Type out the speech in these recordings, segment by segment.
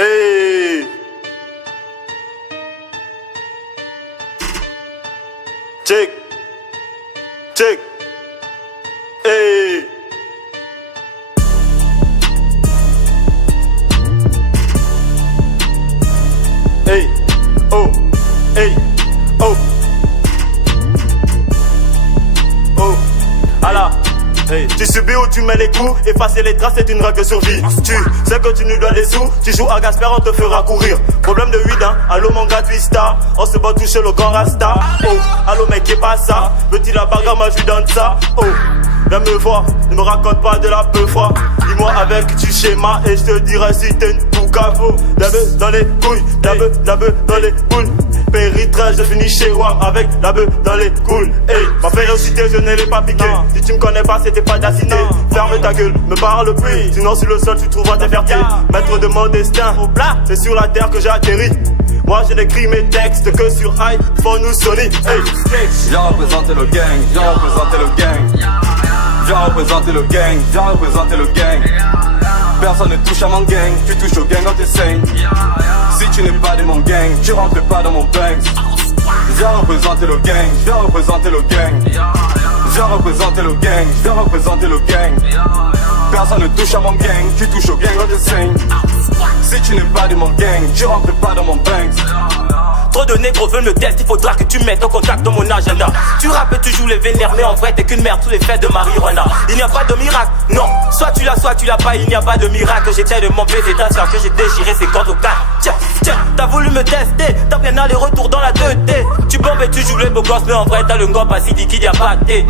Hey. Check. Check. Hey. Hey. Oh. Hey. Oh. Oh. Allah. Hey. Tu subis ou tu mets les coups, effacer les traces c'est une règle de survie. Tu sais que tu nous dois des sous, tu joues à Gasper, on te fera courir. Problème de 8 ans, allô mon gars Twista, on se bat toucher le grand Rasta. Oh, allô mec, qu'est pas ça? Petit la bagarre, moi je lui donne ça. Oh, viens me voir, ne me raconte pas de la peu foi. Dis-moi avec du schéma et je te dirai si t'es une poucavo. La bœuf dans les couilles, la bœuf dans les couilles. Péritrait, je finis chez Wam avec la bœuf dans les couilles. Hey, ma férocité, je ne l'ai pas piqué. Si tu me connais pas, c'était pas d'acité. Ferme ta gueule, me parle plus. Sinon, sur le sol, tu trouveras tes fiertés. Maître de mon destin, c'est sur la terre que j'ai atterri. Moi, je n'écris mes textes que sur iPhone ou Sony. Hey, j'ai représenté le gang, j'ai représenté le gang. J'ai représenté le gang, j'ai représenté le gang. Personne ne touche à mon gang, tu touches au gang quand t'essayes. Si tu n'es pas de mon gang, tu rentres pas dans mon bank. J'ai représenté le gang, j'ai représenté le gang. J'ai représenté le gang, j'ai représenté le gang. Personne ne touche à mon gang, tu touches au gang quand t'essayes. Si tu n'es pas de mon gang, tu rentres pas dans mon bank. Trop de négros veulent me test, il faudra que tu mettes en contact dans mon agenda. Tu rappes et tu joues les vénères, mais en vrai t'es qu'une merde sous les fêtes de marijuana. Il n'y a pas de miracle, non, soit tu l'as pas, il n'y a pas de miracle. J'étais de mon baiser d'assurant que j'ai déchiré ses cordes au cas. Tiens, t'as voulu me tester, t'as bien aller-retour dans la 2D. Tu bombes et tu joues les beaux gosses, mais en vrai t'as le ngop acidique, il n'y a pas de thé.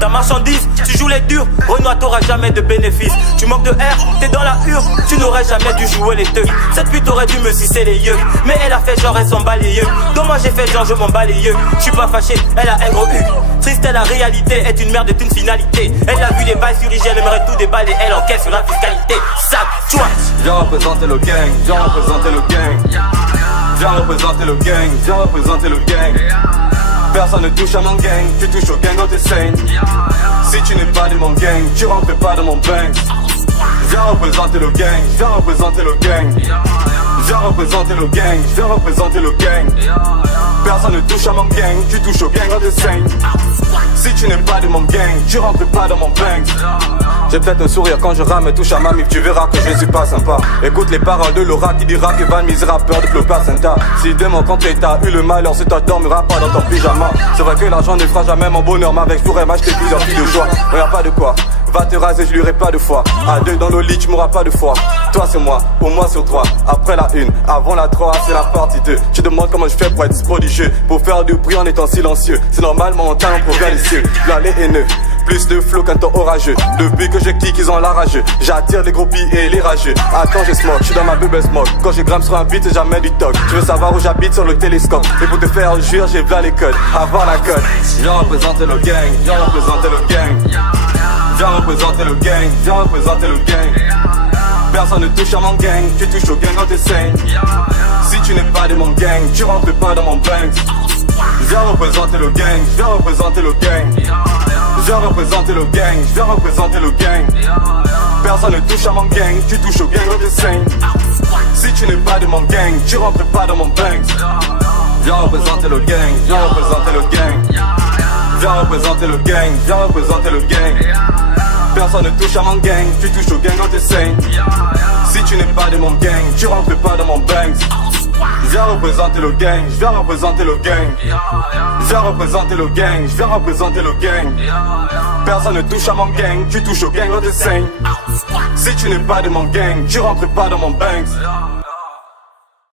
Ta marchandise, tu joues les durs, Renoir t'auras jamais de bénéfice. Tu manques de air, t'es dans la hure, tu n'aurais jamais dû jouer les deux. Cette pute aurait dû me sucer les yeux, mais elle a fait genre elle s'en bat les yeux. Donc moi j'ai fait genre je m'en bats les yeux. Je suis pas fâché, elle a un gros huc. Triste la réalité, est une merde, est une finalité. Elle a vu les balles sur IG, elle aimerait tout déballer. Elle enquête sur la fiscalité, ça, tu vois. J'ai représenté le gang, j'ai représenté le gang. J'ai représenté le gang, j'ai représenté le gang. Personne ne touche à mon gang, tu touches au gang quand t'essayes. Si tu n'es pas de mon gang, tu rentres pas dans mon bank. J'ai représenté le gang, j'ai représenté le gang. J'ai représenté le gang, j'ai représenté le gang. Personne ne touche à mon gang, tu touches au gang quand t'essayes. Si tu n'es pas de mon gang, tu rentres pas dans mon bank. J'ai peut-être un sourire quand je rame et touche à ma mif, tu verras que je suis pas sympa. Écoute les paroles de Laura qui dira que Van misera peur de Placenta. Si demain quand t'as eu le malheur, c'est toi dormiras pas dans ton pyjama. C'est vrai que l'argent ne fera jamais mon bonheur, mais avec je pourrais m'acheter plusieurs filles de joie. Mais y'a pas de quoi, va te raser, je lui pas de foi. À deux dans le lit, tu m'auras pas de foi. Toi c'est moi, pour moi sur toi. Après la 1, avant la 3, c'est la partie 2. Tu demandes comment je fais pour être prodigieux, pour faire du bruit en étant silencieux. C'est normal, mon talent provient des cieux. Là les haineux, plus de flow qu'un temps orageux. Depuis que j'ai clique, ils ont la rageux. J'attire les groupies et les rageux. Attends, je smoke, je suis dans ma bubble smoke. Quand je grimpe sur un beat, c'est jamais du toc. Tu veux savoir où j'habite sur le télescope. Et pour te faire jure, j'ai v'là les codes. Avant la code. J'ai représenté le gang, j'ai représenté le gang. J'ai représenté le gang, j'ai représenté le gang. Personne ne touche à mon gang, tu touches au gang quand t'essayes. Si tu n'es pas de mon gang, tu rentres pas dans mon bank. J'ai représenté le gang, j'ai représenté le gang. J'ai représenté le gang, j'ai représenté le gang. Personne ne touche à mon gang, tu touches au gang quand t'essayes. Si tu n'es pas de mon gang, tu rentres pas dans mon bank. J'ai représenté le gang, j'ai représenté le gang. J'ai représenté le gang, j'ai représenté le gang. Personne ne touche à mon gang, tu touches au gang quand t'essayes. Si tu n'es pas de mon gang, tu rentres pas dans mon bank. J'ai représenté le gang, je viens représenter le gang. J'ai représenté le gang, je viens représenter le gang. Personne ne touche à mon gang, tu touches au gang quand t'essayes. Si tu n'es pas de mon gang, tu rentres pas dans mon bank.